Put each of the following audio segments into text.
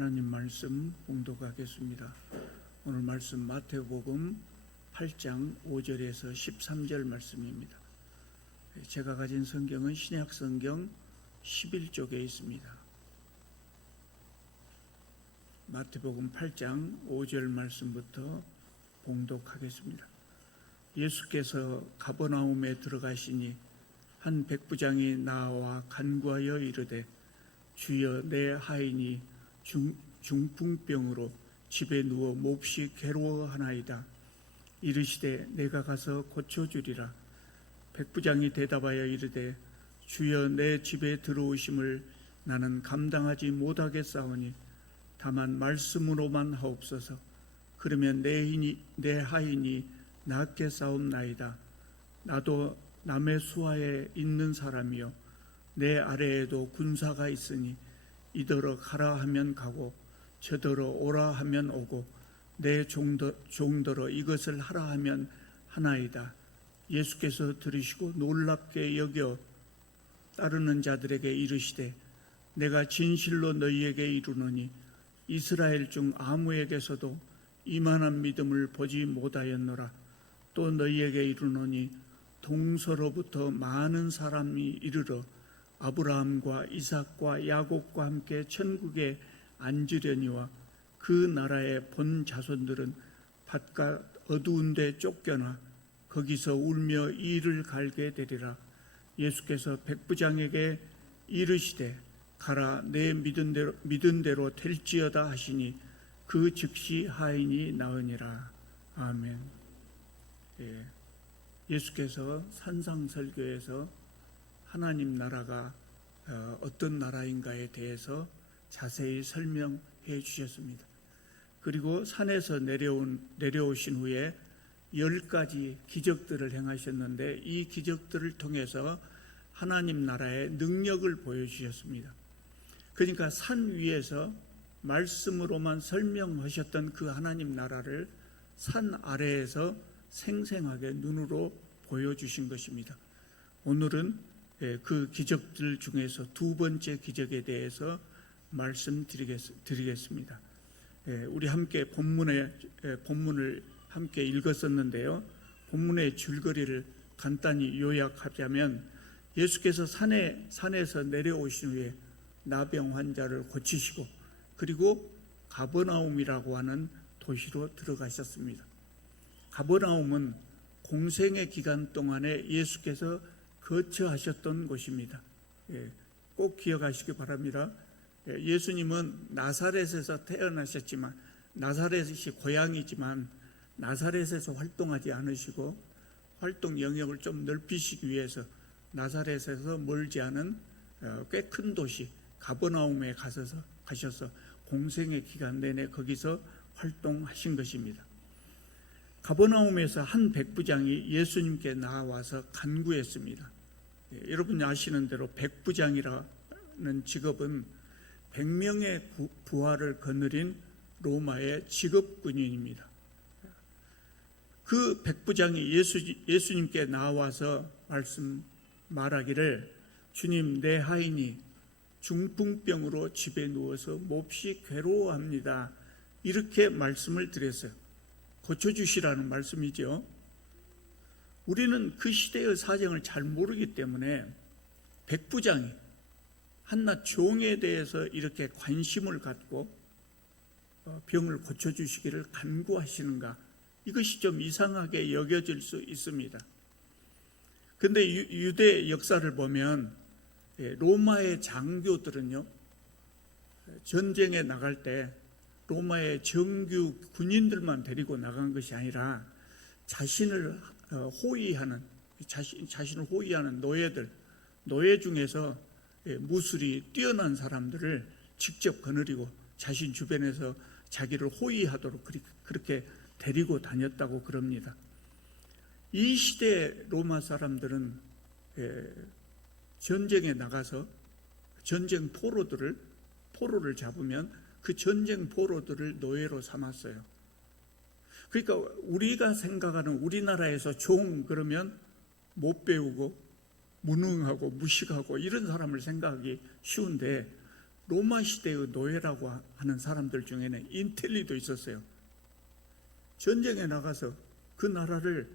하나님 말씀 봉독하겠습니다. 오늘 말씀 마태복음 8장 5절에서 13절 말씀입니다. 제가 가진 성경은 신약성경 11쪽에 있습니다. 마태복음 8장 5절 말씀부터 봉독하겠습니다. 예수께서 가버나움에 들어가시니 한 백부장이 나와 간구하여 이르되 주여, 내 하인이 중풍병으로 집에 누워 몹시 괴로워하나이다. 이르시되 내가 가서 고쳐주리라. 백부장이 대답하여 이르되 주여, 내 집에 들어오심을 나는 감당하지 못하겠사오니 다만 말씀으로만 하옵소서. 그러면 내 하인이 낫게 싸움나이다. 나도 남의 수하에 있는 사람이요 내 아래에도 군사가 있으니 이더러 가라 하면 가고 저더러 오라 하면 오고 내 종더러 이것을 하라 하면 하나이다. 예수께서 들으시고 놀랍게 여겨 따르는 자들에게 이르시되 내가 진실로 너희에게 이르노니 이스라엘 중 아무에게서도 이만한 믿음을 보지 못하였노라. 또 너희에게 이르노니 동서로부터 많은 사람이 이르러 아브라함과 이삭과 야곱과 함께 천국에 앉으려니와 그 나라의 본 자손들은 바깥 어두운 데 쫓겨나 거기서 울며 이를 갈게 되리라. 예수께서 백부장에게 이르시되 가라, 내 믿은 대로 될지어다 하시니 그 즉시 하인이 나으니라. 아멘. 예수께서 산상설교에서 하나님 나라가 어떤 나라인가에 대해서 자세히 설명해 주셨습니다. 그리고 산에서 내려오신 후에 10가지 기적들을 행하셨는데 이 기적들을 통해서 하나님 나라의 능력을 보여주셨습니다. 그러니까 산 위에서 말씀으로만 설명하셨던 그 하나님 나라를 산 아래에서 생생하게 눈으로 보여주신 것입니다. 오늘은 그 기적들 중에서 두 번째 기적에 대해서 말씀드리겠습니다. 우리 함께 본문을 함께 읽었었는데요. 본문의 줄거리를 간단히 요약하자면 예수께서 산에서 내려오신 후에 나병 환자를 고치시고 그리고 가버나움이라고 하는 도시로 들어가셨습니다. 가버나움은 공생의 기간 동안에 예수께서 거처하셨던 곳입니다. 꼭 기억하시기 바랍니다. 예수님은 나사렛에서 태어나셨지만 나사렛이 고향이지만 나사렛에서 활동하지 않으시고 활동 영역을 좀 넓히시기 위해서 나사렛에서 멀지 않은 꽤 큰 도시 가버나움에 가셔서 공생의 기간 내내 거기서 활동하신 것입니다. 가버나움에서 한 백부장이 예수님께 나와서 간구했습니다. 여러분이 아시는 대로 백부장이라는 직업은 100명의 부하를 거느린 로마의 직업 군인입니다. 그 백부장이 예수님께 나와서 말하기를 주님, 내 하인이 중풍병으로 집에 누워서 몹시 괴로워합니다. 이렇게 말씀을 드렸어요. 고쳐주시라는 말씀이죠. 우리는 그 시대의 사정을 잘 모르기 때문에 백부장이 한낱 종에 대해서 이렇게 관심을 갖고 병을 고쳐주시기를 간구하시는가, 이것이 좀 이상하게 여겨질 수 있습니다. 그런데 유대 역사를 보면 로마의 장교들은요, 전쟁에 나갈 때 로마의 정규 군인들만 데리고 나간 것이 아니라 자신을 호위하는 노예 중에서 무술이 뛰어난 사람들을 직접 거느리고 자신 주변에서 자기를 호위하도록 그렇게 데리고 다녔다고 그럽니다. 이 시대 로마 사람들은 전쟁에 나가서 전쟁 포로를 잡으면 그 전쟁 포로들을 노예로 삼았어요. 그러니까 우리가 생각하는 우리나라에서 종 그러면 못 배우고 무능하고 무식하고 이런 사람을 생각하기 쉬운데 로마 시대의 노예라고 하는 사람들 중에는 인텔리도 있었어요. 전쟁에 나가서 그 나라를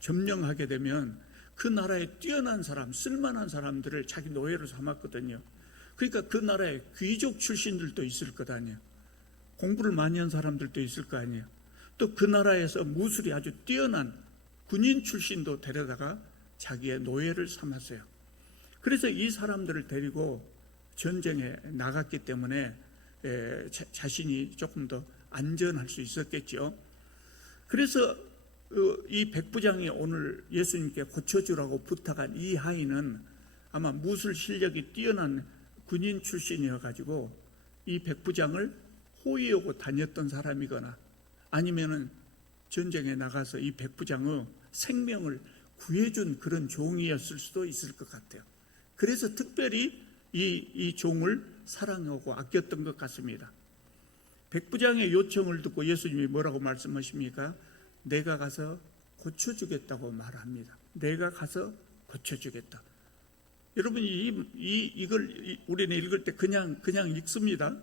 점령하게 되면 그 나라에 뛰어난 사람, 쓸만한 사람들을 자기 노예로 삼았거든요. 그러니까 그 나라에 귀족 출신들도 있을 것 아니에요. 공부를 많이 한 사람들도 있을 거 아니에요. 또 그 나라에서 무술이 아주 뛰어난 군인 출신도 데려다가 자기의 노예를 삼았어요. 그래서 이 사람들을 데리고 전쟁에 나갔기 때문에 자신이 조금 더 안전할 수 있었겠죠. 그래서 이 백부장이 오늘 예수님께 고쳐주라고 부탁한 이 하인은 아마 무술 실력이 뛰어난 군인 출신이어가지고 이 백부장을 호위하고 다녔던 사람이거나 아니면은 전쟁에 나가서 이 백부장의 생명을 구해준 그런 종이었을 수도 있을 것 같아요. 그래서 특별히 이 종을 사랑하고 아꼈던 것 같습니다. 백부장의 요청을 듣고 예수님이 뭐라고 말씀하십니까? 내가 가서 고쳐주겠다고 말합니다. 내가 가서 고쳐주겠다. 여러분 이걸 우리는 읽을 때 그냥 읽습니다.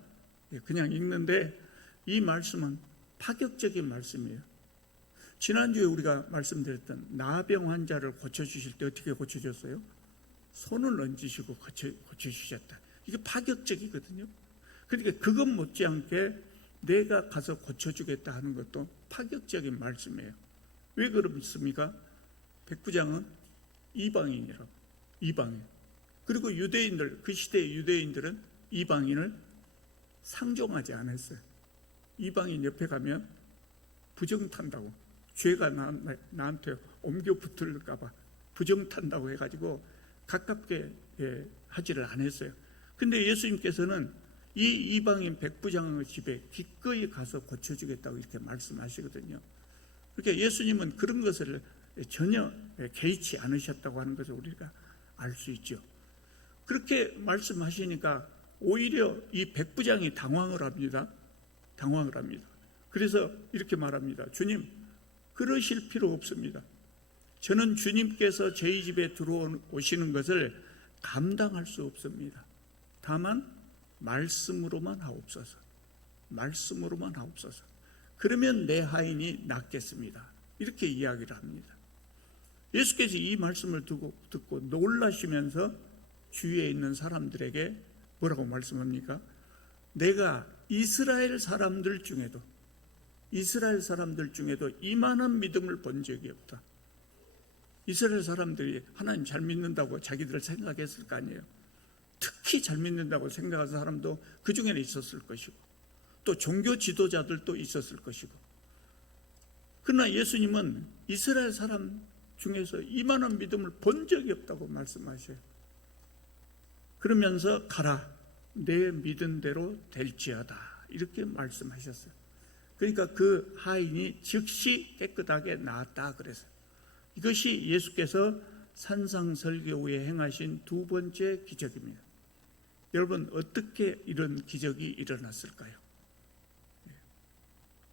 그냥 읽는데 이 말씀은 파격적인 말씀이에요. 지난주에 우리가 말씀드렸던 나병 환자를 고쳐주실 때 어떻게 고쳐줬어요? 손을 얹으시고 고쳐주셨다. 이게 파격적이거든요. 그러니까 그것 못지않게 내가 가서 고쳐주겠다 하는 것도 파격적인 말씀이에요. 왜 그렇습니까? 백부장은 이방인이라고. 이방인. 그리고 유대인들, 그 시대의 유대인들은 이방인을 상종하지 않았어요. 이방인 옆에 가면 부정탄다고, 죄가 나한테 옮겨 붙을까 봐 부정탄다고 해가지고 가깝게 하지를 않았어요. 근데 예수님께서는 이 이방인 백부장의 집에 기꺼이 가서 고쳐주겠다고 이렇게 말씀하시거든요. 그러니까 예수님은 그런 것을 전혀 개의치 않으셨다고 하는 것을 우리가 알 수 있죠. 그렇게 말씀하시니까 오히려 이 백부장이 당황을 합니다. 그래서 이렇게 말합니다. 주님, 그러실 필요 없습니다. 저는 주님께서 저희 집에 들어오시는 것을 감당할 수 없습니다. 다만 말씀으로만 하옵소서. 말씀으로만 하옵소서. 그러면 내 하인이 낫겠습니다. 이렇게 이야기를 합니다. 예수께서 이 말씀을 듣고 놀라시면서 주위에 있는 사람들에게 뭐라고 말씀합니까? 내가 이스라엘 사람들 중에도 이만한 믿음을 본 적이 없다. 이스라엘 사람들이 하나님 잘 믿는다고 자기들 생각했을 거 아니에요. 특히 잘 믿는다고 생각하는 사람도 그 중에는 있었을 것이고 또 종교 지도자들도 있었을 것이고, 그러나 예수님은 이스라엘 사람 중에서 이만한 믿음을 본 적이 없다고 말씀하셔요. 그러면서 가라, 내 믿은 대로 될지어다, 이렇게 말씀하셨어요. 그러니까 그 하인이 즉시 깨끗하게 나았다 그랬어요. 이것이 예수께서 산상설교 후에 행하신 두 번째 기적입니다. 여러분, 어떻게 이런 기적이 일어났을까요?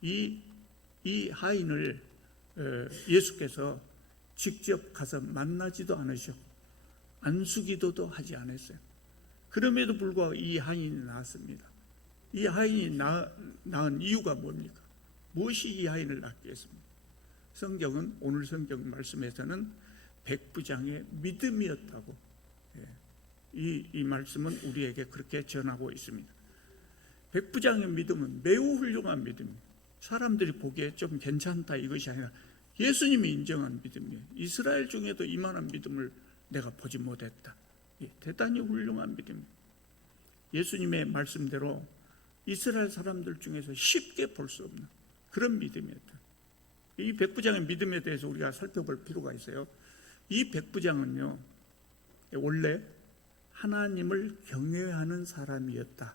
이 하인을 예수께서 직접 가서 만나지도 않으셨고 안수기도도 하지 않았어요. 그럼에도 불구하고 이 하인이 나았습니다. 이 하인이 낳은 이유가 뭡니까? 무엇이 이 하인을 낳게 했습니까? 성경은, 오늘 성경 말씀에서는 백부장의 믿음이었다고, 이 말씀은 우리에게 그렇게 전하고 있습니다. 백부장의 믿음은 매우 훌륭한 믿음입니다. 사람들이 보기에 좀 괜찮다 이것이 아니라 예수님이 인정한 믿음이에요. 이스라엘 중에도 이만한 믿음을 내가 보지 못했다. 대단히 훌륭한 믿음입니다. 예수님의 말씀대로 이스라엘 사람들 중에서 쉽게 볼 수 없는 그런 믿음이었다. 이 백부장의 믿음에 대해서 우리가 살펴볼 필요가 있어요. 이 백부장은요, 원래 하나님을 경외하는 사람이었다,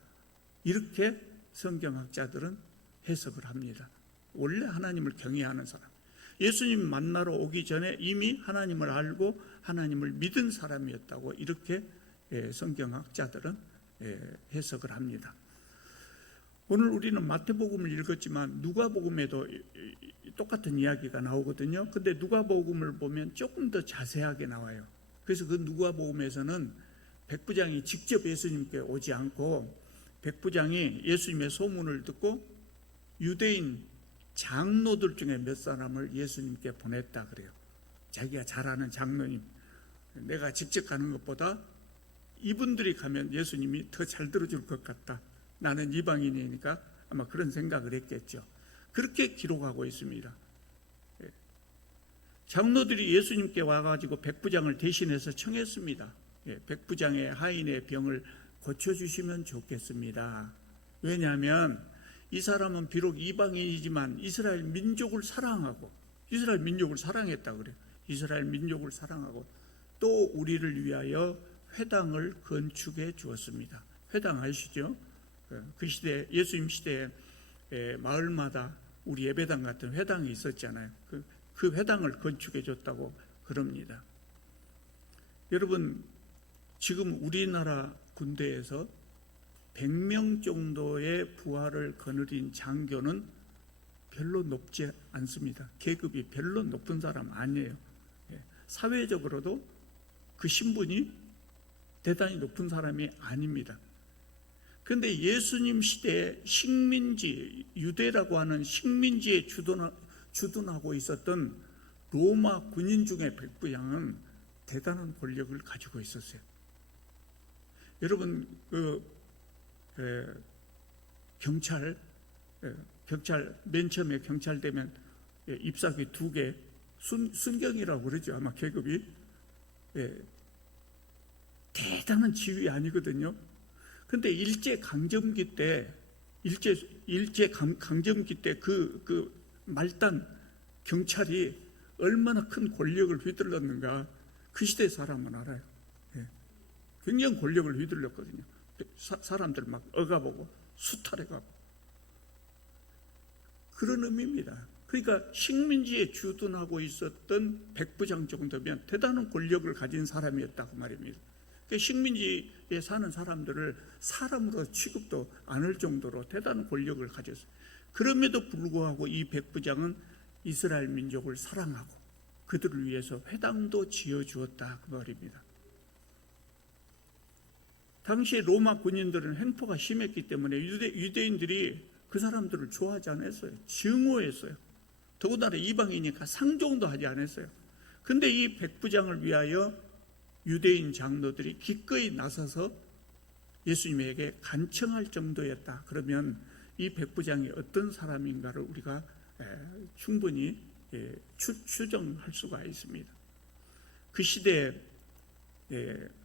이렇게 성경학자들은 해석을 합니다. 원래 하나님을 경외하는 사람, 예수님 만나러 오기 전에 이미 하나님을 알고 하나님을 믿은 사람이었다고 이렇게 성경학자들은 해석을 합니다. 오늘 우리는 마태복음을 읽었지만 누가복음에도 똑같은 이야기가 나오거든요. 근데 누가복음을 보면 조금 더 자세하게 나와요. 그래서 그 누가복음에서는 백부장이 직접 예수님께 오지 않고 백부장이 예수님의 소문을 듣고 유대인 장로들 중에 몇 사람을 예수님께 보냈다 그래요. 자기가 잘 아는 장로님, 내가 직접 가는 것보다 이분들이 가면 예수님이 더 잘 들어줄 것 같다. 나는 이방인이니까 아마 그런 생각을 했겠죠. 그렇게 기록하고 있습니다. 장로들이 예수님께 와가지고 백부장을 대신해서 청했습니다. 백부장의 하인의 병을 고쳐주시면 좋겠습니다. 왜냐하면 이 사람은 비록 이방인이지만 이스라엘 민족을 사랑하고, 이스라엘 민족을 사랑했다 그래요. 이스라엘 민족을 사랑하고 또 우리를 위하여 회당을 건축해 주었습니다. 회당 아시죠? 그 시대, 예수님 시대에 마을마다 우리 예배당 같은 회당이 있었잖아요. 그 회당을 건축해 줬다고 그럽니다. 여러분, 지금 우리나라 군대에서 100명 정도의 부하를 거느린 장교는 별로 높지 않습니다. 계급이 별로 높은 사람 아니에요. 사회적으로도 그 신분이 대단히 높은 사람이 아닙니다. 그런데 예수님 시대에 식민지, 유대라고 하는 식민지에 주둔하고 있었던 로마 군인 중에 백부장은 대단한 권력을 가지고 있었어요. 여러분, 경찰 맨 처음에 경찰 되면 잎사귀 2개, 순경이라고 그러죠. 아마 계급이 대단한 지위 아니거든요. 근데 일제 강점기 때 그 말단 경찰이 얼마나 큰 권력을 휘둘렀는가 그 시대 사람은 알아요. 굉장히 권력을 휘둘렀거든요. 사람들 막 억압하고 수탈해가고 그런 의미입니다. 그러니까 식민지에 주둔하고 있었던 백부장 정도면 대단한 권력을 가진 사람이었다고 말입니다. 그러니까 식민지에 사는 사람들을 사람으로 취급도 않을 정도로 대단한 권력을 가졌어요. 그럼에도 불구하고 이 백부장은 이스라엘 민족을 사랑하고 그들을 위해서 회당도 지어주었다 그 말입니다. 당시에 로마 군인들은 횡포가 심했기 때문에 유대인들이 그 사람들을 좋아하지 않았어요. 증오했어요. 더군다나 이방이니까 상종도 하지 않았어요. 근데 이 백부장을 위하여 유대인 장로들이 기꺼이 나서서 예수님에게 간청할 정도였다. 그러면 이 백부장이 어떤 사람인가를 우리가 충분히 추정할 수가 있습니다. 그 시대에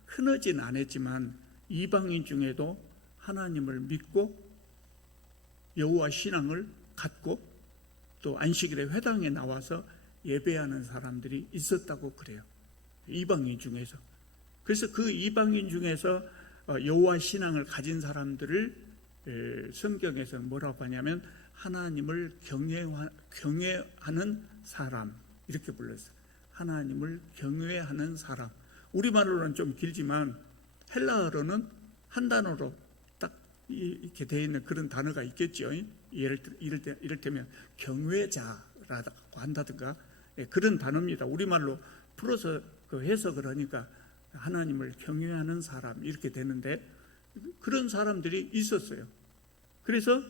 흔하진 않았지만 이방인 중에도 하나님을 믿고 여호와 신앙을 갖고 또 안식일에 회당에 나와서 예배하는 사람들이 있었다고 그래요. 이방인 중에서. 그래서 그 이방인 중에서 여호와 신앙을 가진 사람들을 성경에서 뭐라고 하냐면 하나님을 경외하는 사람 이렇게 불렀어요. 하나님을 경외하는 사람. 우리말로는 좀 길지만 헬라어로는 한 단어로 딱 이렇게 되어 있는 그런 단어가 있겠죠. 이를테면 경외자라고 한다든가 그런 단어입니다. 우리말로 풀어서 해석을 하니까 하나님을 경외하는 사람 이렇게 되는데 그런 사람들이 있었어요. 그래서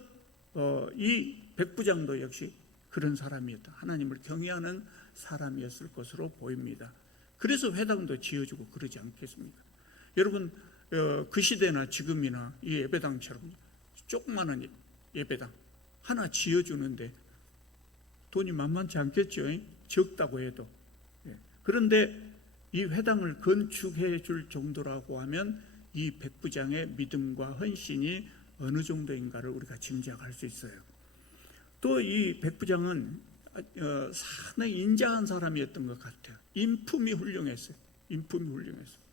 이 백부장도 역시 그런 사람이었다. 하나님을 경외하는 사람이었을 것으로 보입니다. 그래서 회당도 지어주고 그러지 않겠습니까? 여러분, 그 시대나 지금이나 이 예배당처럼 조그마한 예배당 하나 지어주는데 돈이 만만치 않겠죠. 적다고 해도. 그런데 이 회당을 건축해 줄 정도라고 하면 이 백부장의 믿음과 헌신이 어느 정도인가를 우리가 짐작할 수 있어요. 또 이 백부장은 상당히 인자한 사람이었던 것 같아요. 인품이 훌륭했어요. 인품이 훌륭했어요.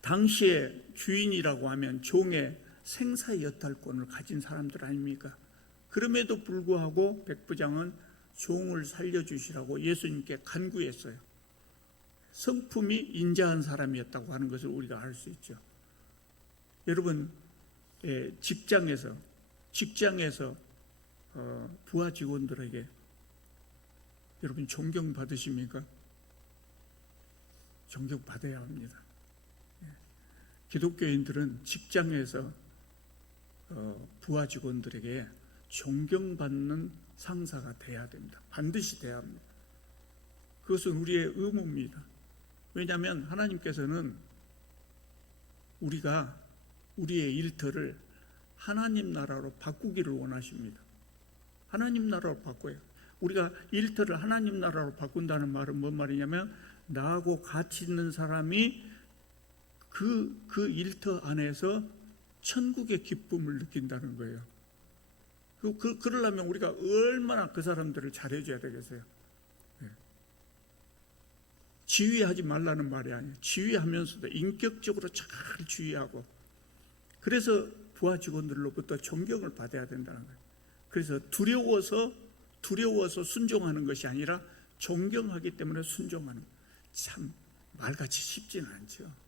당시에 주인이라고 하면 종의 생사 여탈권을 가진 사람들 아닙니까? 그럼에도 불구하고 백부장은 종을 살려주시라고 예수님께 간구했어요. 성품이 인자한 사람이었다고 하는 것을 우리가 알 수 있죠. 여러분, 직장에서 부하 직원들에게 여러분 존경받으십니까? 존경받아야 합니다. 기독교인들은 직장에서 부하 직원들에게 존경받는 상사가 돼야 됩니다. 반드시 돼야 합니다. 그것은 우리의 의무입니다. 왜냐하면 하나님께서는 우리가 우리의 일터를 하나님 나라로 바꾸기를 원하십니다. 하나님 나라로 바꿔요. 우리가 일터를 하나님 나라로 바꾼다는 말은 뭔 말이냐면 나하고 같이 있는 사람이 그 일터 안에서 천국의 기쁨을 느낀다는 거예요. 그러려면 우리가 얼마나 그 사람들을 잘해줘야 되겠어요. 지휘하지 말라는 말이 아니에요. 지휘하면서도 인격적으로 잘 지휘하고, 그래서 부하 직원들로부터 존경을 받아야 된다는 거예요. 그래서 두려워서 순종하는 것이 아니라 존경하기 때문에 순종하는 거예요. 참 말같이 쉽지는 않죠.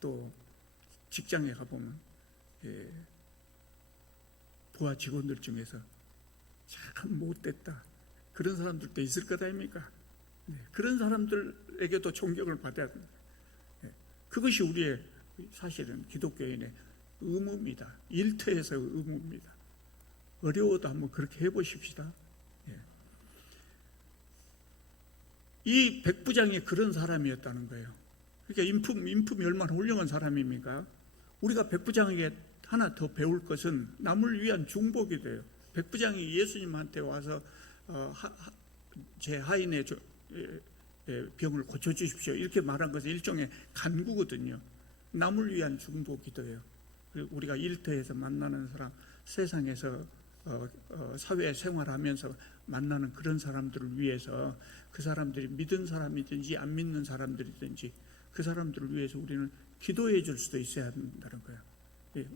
또 직장에 가보면 부하 직원들 중에서 참 못됐다 그런 사람들도 있을 것 아닙니까? 그런 사람들에게도 존경을 받아야 됩니다. 그것이 우리의 사실은 기독교인의 의무입니다. 일터에서의 의무입니다. 어려워도 한번 그렇게 해보십시다. 이 백부장이 그런 사람이었다는 거예요. 그러니까 인품이 얼마나 훌륭한 사람입니까? 우리가 백부장에게 하나 더 배울 것은 남을 위한 중복이 돼요. 백부장이 예수님한테 와서 제 하인의 병을 고쳐주십시오 이렇게 말한 것은 일종의 간구거든요. 남을 위한 중보기도예요. 우리가 일터에서 만나는 사람, 세상에서 사회 생활하면서 만나는 그런 사람들을 위해서, 그 사람들이 믿은 사람이든지 안 믿는 사람들이든지 그 사람들을 위해서 우리는 기도해 줄 수도 있어야 한다는 거예요.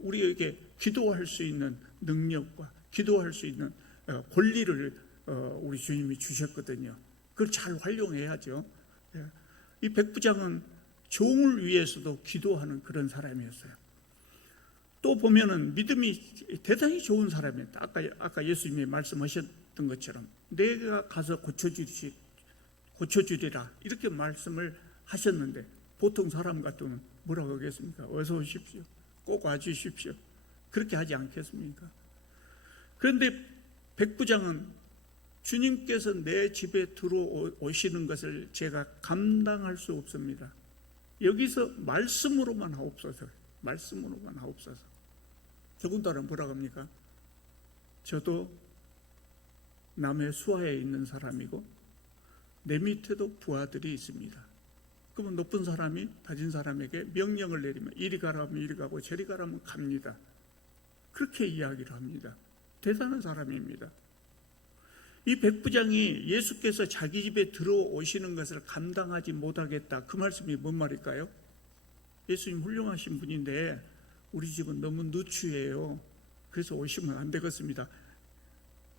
우리에게 기도할 수 있는 능력과 기도할 수 있는 권리를 우리 주님이 주셨거든요. 그걸 잘 활용해야죠. 이 백부장은 종을 위해서도 기도하는 그런 사람이었어요. 또 보면은 믿음이 대단히 좋은 사람이었다. 아까 예수님이 말씀하셨던 것처럼 내가 가서 고쳐주리라 이렇게 말씀을 하셨는데, 보통 사람 같으면 뭐라고 하겠습니까? 어서 오십시오, 꼭 와주십시오, 그렇게 하지 않겠습니까? 그런데 백부장은 주님께서 내 집에 들어오시는 것을 제가 감당할 수 없습니다. 여기서 말씀으로만 하옵소서. 말씀으로만 하옵소서. 더군다나 뭐라고 합니까? 저도 남의 수하에 있는 사람이고 내 밑에도 부하들이 있습니다. 그러면 높은 사람이 다진 사람에게 명령을 내리면 이리 가라면 이리 가고 저리 가라면 갑니다. 그렇게 이야기를 합니다. 대단한 사람입니다. 이 백부장이 예수께서 자기 집에 들어오시는 것을 감당하지 못하겠다, 그 말씀이 뭔 말일까요? 예수님 훌륭하신 분인데 우리 집은 너무 누추해요. 그래서 오시면 안 되겠습니다.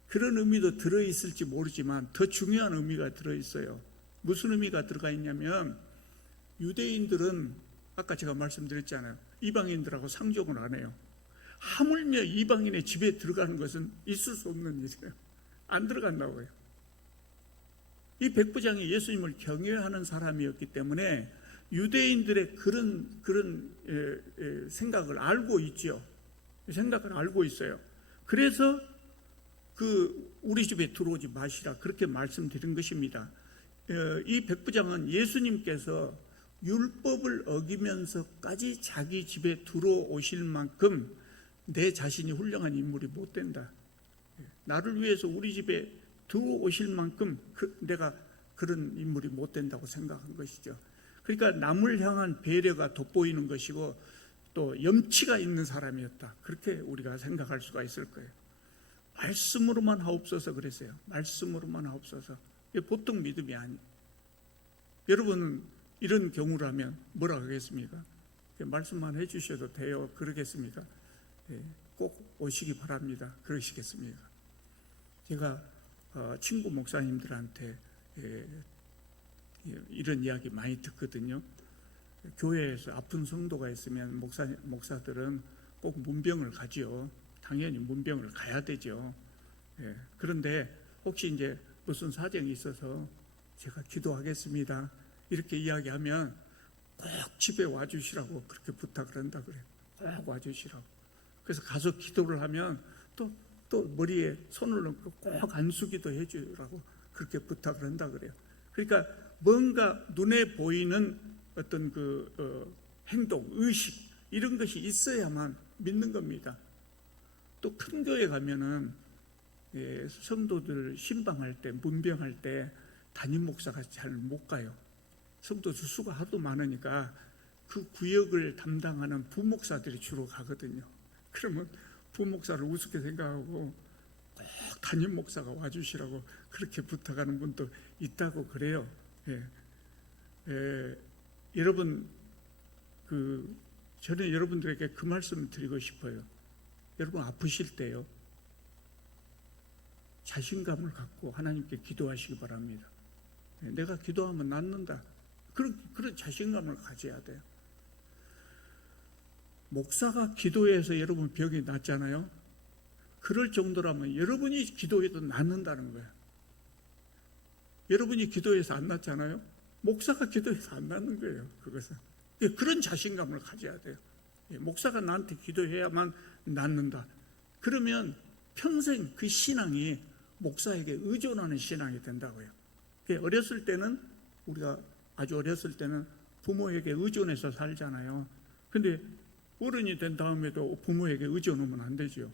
그런 의미도 들어있을지 모르지만 더 중요한 의미가 들어있어요. 무슨 의미가 들어가 있냐면, 유대인들은 아까 제가 말씀드렸잖아요. 이방인들하고 상종을 안 해요. 하물며 이방인의 집에 들어가는 것은 있을 수 없는 일이에요. 안 들어간다고 해요. 이 백부장이 예수님을 경외하는 사람이었기 때문에 유대인들의 그런 생각을 알고 있죠. 생각을 알고 있어요. 그래서 우리 집에 들어오지 마시라 그렇게 말씀드린 것입니다. 이 백부장은 예수님께서 율법을 어기면서까지 자기 집에 들어오실 만큼 내 자신이 훌륭한 인물이 못 된다. 나를 위해서 우리 집에 들어오실 만큼 내가 그런 인물이 못 된다고 생각한 것이죠. 그러니까 남을 향한 배려가 돋보이는 것이고 또 염치가 있는 사람이었다, 그렇게 우리가 생각할 수가 있을 거예요. 말씀으로만 하옵소서 그랬어요. 말씀으로만 하옵소서. 이게 보통 믿음이 아니에요. 여러분은 이런 경우라면 뭐라고 하겠습니까? 말씀만 해주셔도 돼요 그러겠습니까? 꼭 오시기 바랍니다 그러시겠습니까? 제가 친구 목사님들한테 이런 이야기 많이 듣거든요. 교회에서 아픈 성도가 있으면 목사들은 꼭 문병을 가지요. 당연히 문병을 가야 되죠. 그런데 혹시 이제 무슨 사정이 있어서 제가 기도하겠습니다 이렇게 이야기하면 꼭 집에 와주시라고 그렇게 부탁을 한다 그래요. 꼭 와주시라고. 그래서 가서 기도를 하면 또 머리에 손을 얹고 꼭 안수기도 해주라고 그렇게 부탁을 한다 그래요. 그러니까 뭔가 눈에 보이는 어떤 행동, 의식 이런 것이 있어야만 믿는 겁니다. 또 큰 교회 가면은 성도들 신방할 때, 문병할 때 담임 목사가 잘 못 가요. 성도들 수가 하도 많으니까 그 구역을 담당하는 부목사들이 주로 가거든요. 그러면 부목사를 우습게 생각하고 꼭 담임 목사가 와주시라고 그렇게 부탁하는 분도 있다고 그래요. 여러분, 저는 여러분들에게 그 말씀을 드리고 싶어요. 여러분 아프실 때요, 자신감을 갖고 하나님께 기도하시기 바랍니다. 내가 기도하면 낫는다. 그런 자신감을 가져야 돼요. 목사가 기도해서 여러분 병이 낫잖아요. 그럴 정도라면 여러분이 기도해도 낫는다는 거예요. 여러분이 기도해서 안 낫잖아요. 목사가 기도해서 안 낫는 거예요. 그것은 그런 자신감을 가져야 돼요. 목사가 나한테 기도해야만 낫는다. 그러면 평생 그 신앙이 목사에게 의존하는 신앙이 된다고요. 어렸을 때는 우리가 아주 어렸을 때는 부모에게 의존해서 살잖아요. 근데 어른이 된 다음에도 부모에게 의존하면 안 되죠.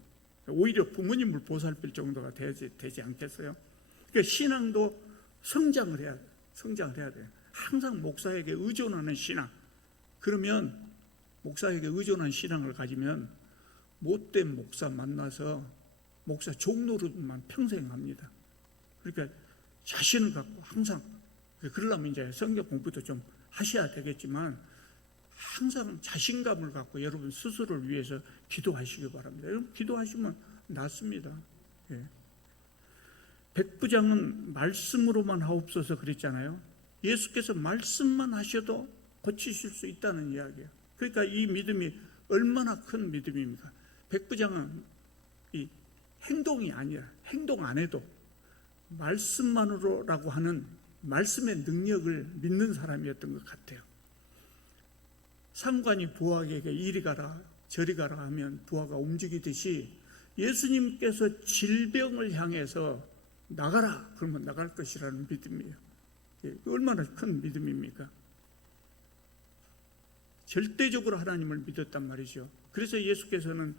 오히려 부모님을 보살필 정도가 되지 않겠어요? 그러니까 신앙도 성장을 해야 돼요. 항상 목사에게 의존하는 신앙. 그러면 목사에게 의존한 신앙을 가지면 못된 목사 만나서 목사 종노릇만 평생 합니다. 그러니까 자신을 갖고 항상, 그러려면 이제 성경 공부도 좀 하셔야 되겠지만 항상 자신감을 갖고 여러분 스스로를 위해서 기도하시기 바랍니다. 여러분 기도하시면 낫습니다. 백부장은 말씀으로만 하옵소서 그랬잖아요. 예수께서 말씀만 하셔도 고치실 수 있다는 이야기예요. 그러니까 이 믿음이 얼마나 큰 믿음입니까? 백부장은 이 행동이 아니라 행동 안 해도 말씀만으로라고 하는 말씀의 능력을 믿는 사람이었던 것 같아요. 상관이 부하에게 이리 가라 저리 가라 하면 부하가 움직이듯이 예수님께서 질병을 향해서 나가라 그러면 나갈 것이라는 믿음이에요. 얼마나 큰 믿음입니까? 절대적으로 하나님을 믿었단 말이죠. 그래서 예수께서는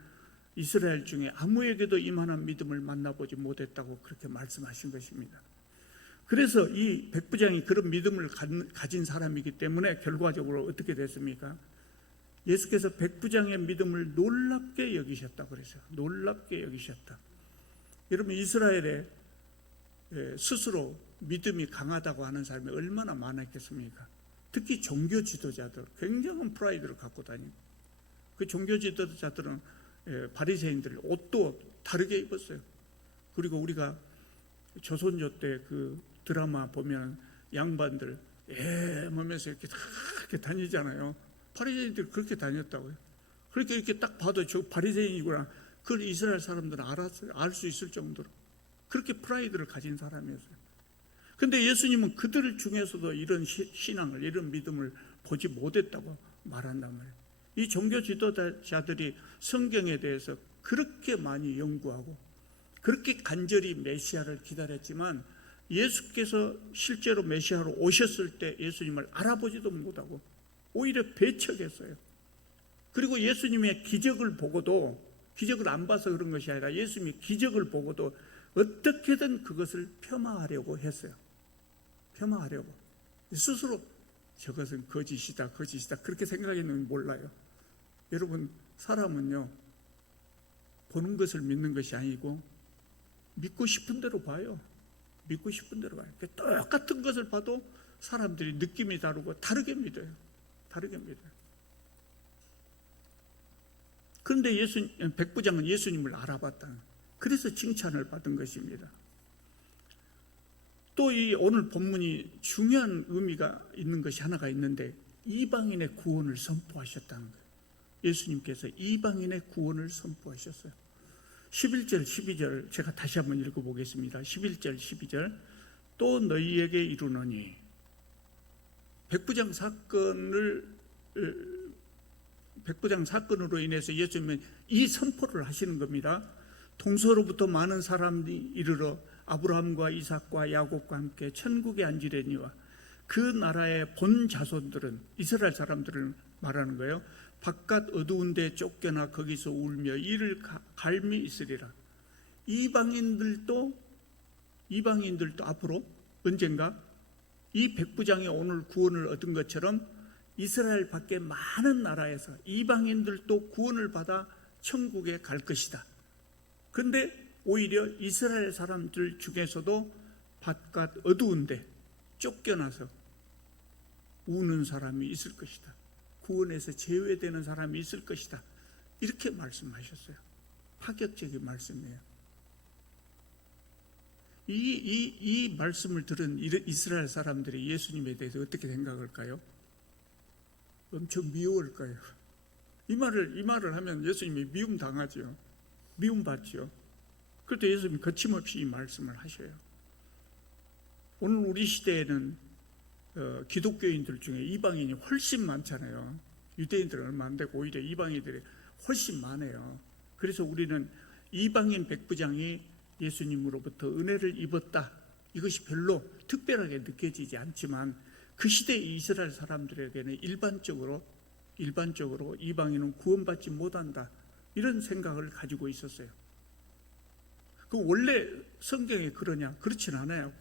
이스라엘 중에 아무에게도 이만한 믿음을 만나보지 못했다고 그렇게 말씀하신 것입니다. 그래서 이 백부장이 그런 믿음을 가진 사람이기 때문에 결과적으로 어떻게 됐습니까? 예수께서 백부장의 믿음을 놀랍게 여기셨다 그랬어요. 놀랍게 여기셨다. 여러분 이스라엘에 스스로 믿음이 강하다고 하는 사람이 얼마나 많았겠습니까? 특히 종교 지도자들 굉장한 프라이드를 갖고 다니고 그 종교 지도자들은 바리새인들 옷도 다르게 입었어요. 그리고 우리가 조선조 때 그 드라마 보면 양반들 하면서 이렇게 다니잖아요. 바리새인들이 그렇게 다녔다고요. 그렇게 이렇게 딱 봐도 저 바리새인이구나. 그걸 이스라엘 사람들은 알 수 있을 정도로 그렇게 프라이드를 가진 사람이었어요. 그런데 예수님은 그들 중에서도 이런 신앙을, 이런 믿음을 보지 못했다고 말한단 말이에요. 이 종교 지도자들이 성경에 대해서 그렇게 많이 연구하고 그렇게 간절히 메시아를 기다렸지만 예수께서 실제로 메시아로 오셨을 때 예수님을 알아보지도 못하고 오히려 배척했어요. 그리고 예수님의 기적을 보고도, 기적을 안 봐서 그런 것이 아니라 예수님의 기적을 보고도 어떻게든 그것을 폄하하려고 했어요. 폄하하려고. 스스로 저것은 거짓이다 그렇게 생각했는지 몰라요. 여러분 사람은요 보는 것을 믿는 것이 아니고 믿고 싶은 대로 봐요. 믿고 싶은 대로 봐요. 똑같은 것을 봐도 사람들이 느낌이 다르고 다르게 믿어요. 다르게 믿어요. 그런데 백부장은 예수님을 알아봤다. 그래서 칭찬을 받은 것입니다. 또 이 오늘 본문이 중요한 의미가 있는 것이 하나가 있는데 이방인의 구원을 선포하셨다는 거예요. 예수님께서 이방인의 구원을 선포하셨어요. 11절 12절 제가 다시 한번 읽어보겠습니다. 11절 12절 또 너희에게 이르노니 백부장 사건을 백부장 사건으로 인해서 예수님은 이 선포를 하시는 겁니다. 동서로부터 많은 사람이 이르러 아브라함과 이삭과 야곱과 함께 천국에 앉으려니와 그 나라의 본 자손들은 이스라엘 사람들을 말하는 거예요. 바깥 어두운 데 쫓겨나 거기서 울며 이를 갈미 있으리라. 이방인들도 앞으로 언젠가 이 백부장이 오늘 구원을 얻은 것처럼 이스라엘 밖에 많은 나라에서 이방인들도 구원을 받아 천국에 갈 것이다. 그런데 오히려 이스라엘 사람들 중에서도 바깥 어두운데 쫓겨나서 우는 사람이 있을 것이다. 구원에서 제외되는 사람이 있을 것이다. 이렇게 말씀하셨어요. 파격적인 말씀이에요. 이 말씀을 들은 이스라엘 사람들이 예수님에 대해서 어떻게 생각할까요? 엄청 미워할 거예요. 이 말을 하면 예수님이 미움 당하죠. 미움 받죠. 그때 예수님이 거침없이 이 말씀을 하셔요. 오늘 우리 시대에는 기독교인들 중에 이방인이 훨씬 많잖아요. 유대인들은 얼마 안 되고 오히려 이방인들이 훨씬 많아요. 그래서 우리는 이방인 백부장이 예수님으로부터 은혜를 입었다, 이것이 별로 특별하게 느껴지지 않지만 그 시대의 이스라엘 사람들에게는 일반적으로 이방인은 구원받지 못한다, 이런 생각을 가지고 있었어요. 그 원래 성경에 그러냐? 그렇진 않아요.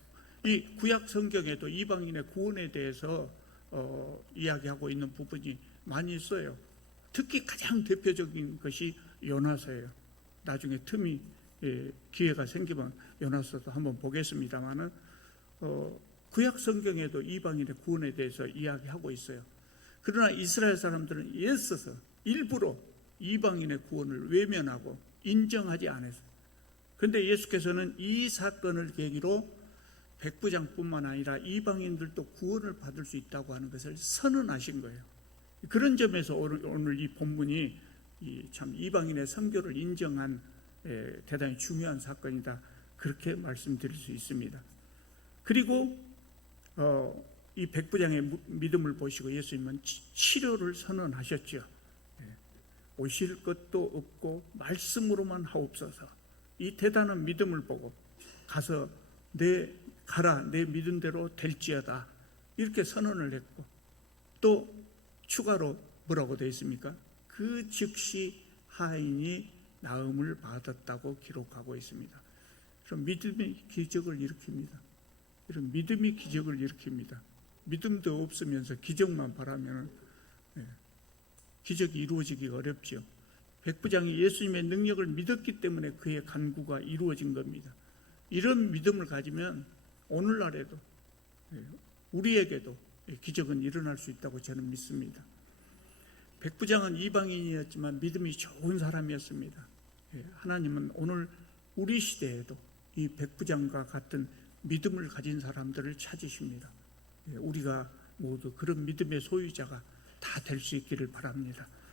이 구약 성경에도 이방인의 구원에 대해서 이야기하고 있는 부분이 많이 있어요. 특히 가장 대표적인 것이 요나서예요. 나중에 기회가 생기면 요나서도 한번 보겠습니다만은 구약 성경에도 이방인의 구원에 대해서 이야기하고 있어요. 그러나 이스라엘 사람들은 애써서 일부러 이방인의 구원을 외면하고 인정하지 않았어요. 그런데 예수께서는 이 사건을 계기로 백부장뿐만 아니라 이방인들도 구원을 받을 수 있다고 하는 것을 선언하신 거예요. 그런 점에서 오늘 이 본문이 참 이방인의 선교를 인정한 대단히 중요한 사건이다, 그렇게 말씀드릴 수 있습니다. 그리고 이 백부장의 믿음을 보시고 예수님은 치료를 선언하셨죠. 오실 것도 없고 말씀으로만 하옵소서. 이 대단한 믿음을 보고 가서 가라, 내 믿은 대로 될지어다, 이렇게 선언을 했고, 또 추가로 뭐라고 되어 있습니까? 그 즉시 하인이 나음을 받았다고 기록하고 있습니다. 그럼 믿음이 기적을 일으킵니다. 이런 믿음이 기적을 일으킵니다. 믿음도 없으면서 기적만 바라면 기적이 이루어지기가 어렵죠. 백부장이 예수님의 능력을 믿었기 때문에 그의 간구가 이루어진 겁니다. 이런 믿음을 가지면 오늘날에도 우리에게도 기적은 일어날 수 있다고 저는 믿습니다. 백부장은 이방인이었지만 믿음이 좋은 사람이었습니다. 하나님은 오늘 우리 시대에도 이 백부장과 같은 믿음을 가진 사람들을 찾으십니다. 우리가 모두 그런 믿음의 소유자가 다 될 수 있기를 바랍니다.